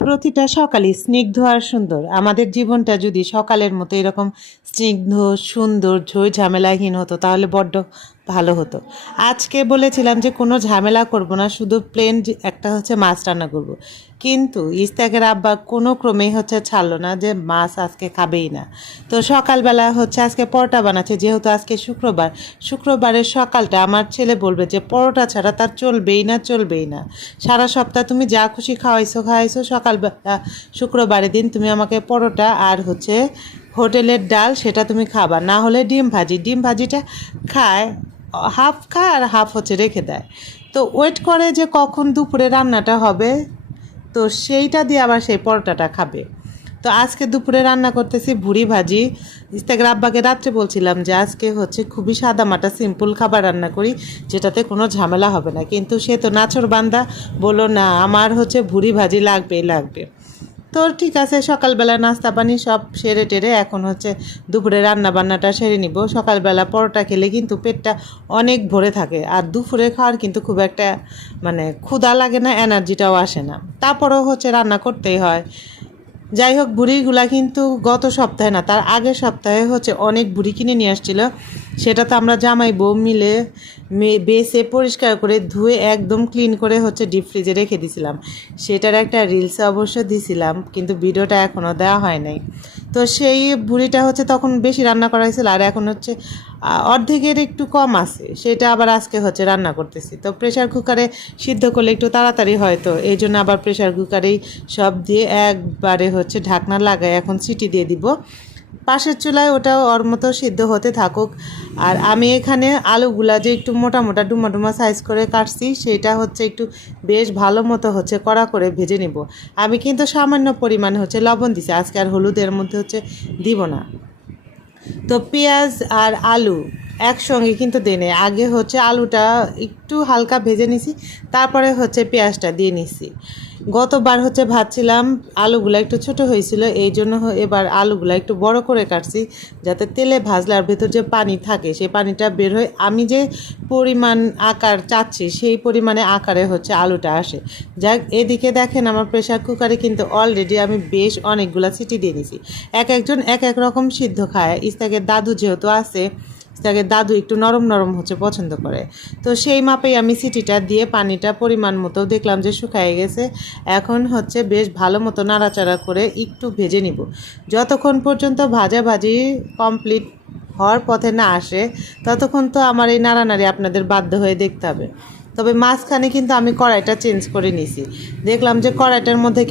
প্রতিটা সকালই স্নিগ্ধ আর সুন্দর। আমাদের জীবনটা যদি সকালের মতো এরকম স্নিগ্ধ, সুন্দর, ঝই ঝামেলাহীন হতো তাহলে বড্ড ভালো হতো। আজকে বলেছিলাম যে কোনো ঝামেলা করব না, শুধু প্লেন একটা হচ্ছে মাছ রান্না করব। কিন্তু ইস্তাকের আব্বা কোনো ক্রমেই হচ্ছে ছাড়লো না যে মাছ আজকে খাবেই না। তো সকালবেলা হচ্ছে আজকে পরোটা বানাচ্ছে, যেহেতু আজকে শুক্রবার। শুক্রবারের সকালটা আমার ছেলে বলবে যে পরোটা ছাড়া তার চলবেই না, চলবেই না। সারা সপ্তাহ তুমি যা খুশি খাওয়াইছো, সকালবেলা শুক্রবারের দিন তুমি আমাকে পরোটা আর হচ্ছে হোটেলের ডাল সেটা তুমি খাবা, না হলে ডিম ভাজিটা খায়, হাফ খায় আর হাফ হচ্ছে রেখে দেয়। তো ওয়েট করে যে কখন দুপুরে রান্নাটা হবে, তো সেইটা দিয়ে আবার সেই পরোটাটা খাবে। তো আজকে দুপুরে রান্না করতেছি ভুড়ি ভাজি। ইস্তাকের আব্বাকে রাত্রে বলছিলাম যে আজকে হচ্ছে খুবই সাদামাটা সিম্পল খাবার রান্না করি, যেটাতে কোনো ঝামেলা হবে না, কিন্তু সে তো নাছোড় বান্দা, বললো না আমার হচ্ছে ভুড়ি ভাজি লাগবেই লাগবে। তো ঠিক আছে, সকালবেলা নাস্তা পানি সব সেরে টেরে এখন হচ্ছে দুপুরে রান্না বান্নাটা সেরে নিব। সকালবেলা পরোটা খেলে কিন্তু পেটটা অনেক ভরে থাকে, আর দুপুরে খাওয়ার কিন্তু খুব একটা মানে ক্ষুধা লাগে না, এনার্জিটাও আসে না, তারপরেও হচ্ছে রান্না করতেই হয়। যাই হোক, বুড়িগুলা কিন্তু গত সপ্তাহে না, তার আগের সপ্তাহে হচ্ছে অনেক বুড়ি কিনে নিয়ে আসছিল। সেটা তো আমরা জামাই বউ মিলে বেছে পরিষ্কার করে ধুয়ে একদম ক্লিন করে হচ্ছে ডিপ ফ্রিজে রেখে দিছিলাম। সেটার একটা রিলসে অবশ্য দিছিলাম, কিন্তু ভিডিওটা এখনও দেওয়া হয় নাই। তো সেই বুড়িটা হচ্ছে তখন বেশি রান্না করা হয়েছিল, আর এখন হচ্ছে অর্ধেকের একটু কম আছে, সেটা আবার আজকে হচ্ছে রান্না করতেছি। তো প্রেশার কুকারে সিদ্ধ করলে একটু তাড়াতাড়ি হয়, তো এই জন্য আবার প্রেশার কুকারেই সব দিয়ে একবারে হচ্ছে ঢাকনা লাগায় এখন সিটি দিয়ে দিব। পাশের চুলায় ওটাও ওর মতো সিদ্ধ হতে থাকুক। আর আমি এখানে আলুগুলা যে একটু মোটা মোটা ডুমা ডুমা সাইজ করে কাটছি, সেটা হচ্ছে একটু বেশ ভালো মতো হচ্ছে কড়া করে ভেজে নিব। আমি কিন্তু সামান্য পরিমাণে হচ্ছে লবণ দিছি, আজকে আর হলুদের মধ্যে হচ্ছে দিব না। তো পেঁয়াজ আর আলু একসঙ্গে কিন্তু দিই নাই, আগে হচ্ছে আলুটা একটু হালকা ভেজে নিছি, তারপরে হচ্ছে পেঁয়াজটা দিয়ে নিছি। গতবার হচ্ছে ভাবছিলাম আলুগুলো একটু ছোট হয়েছিল, এই জন্য এবার আলুগুলো একটু বড় করে কাটছি, যাতে তেলে ভাজলে আর ভেতর যে পানি থাকে সেই পানিটা বের হয়ে আমি যে পরিমাণ আকার চাচ্ছি সেই পরিমাণে আকারে হচ্ছে আলুটা আসে। যাক, এদিকে দেখেন আমার প্রেশার কুকারে কিন্তু অলরেডি আমি বেশ অনেকগুলো সিটি দিয়ে নিছি। এক একজন এক এক রকম সিদ্ধ খায়। ইস্তাকের দাদু যেহেতু আছে, ইস্তাকের দাদু একটু নরম নরম হচ্ছে পছন্দ করে, তো সেই মাপেই আমি সিটিটা দিয়ে পানিটা পরিমাণ মতো দেখলাম যে শুকায় গেছে। এখন হচ্ছে বেশ ভালো মতো নাড়াচাড়া করে একটু ভেজে নিব, যতক্ষণ পর্যন্ত ভাজাভাজি কমপ্লিট হওয়ার পথে না আসে ততক্ষণ তো আমার এই নাড়ানাড়ি আপনাদের বাধ্য হয়ে দেখতে হবে। তবে মাঝখানে কিন্তু আমি কড়াইটা চেঞ্জ করে নিছি, দেখলাম যে কড়াইটার মধ্যে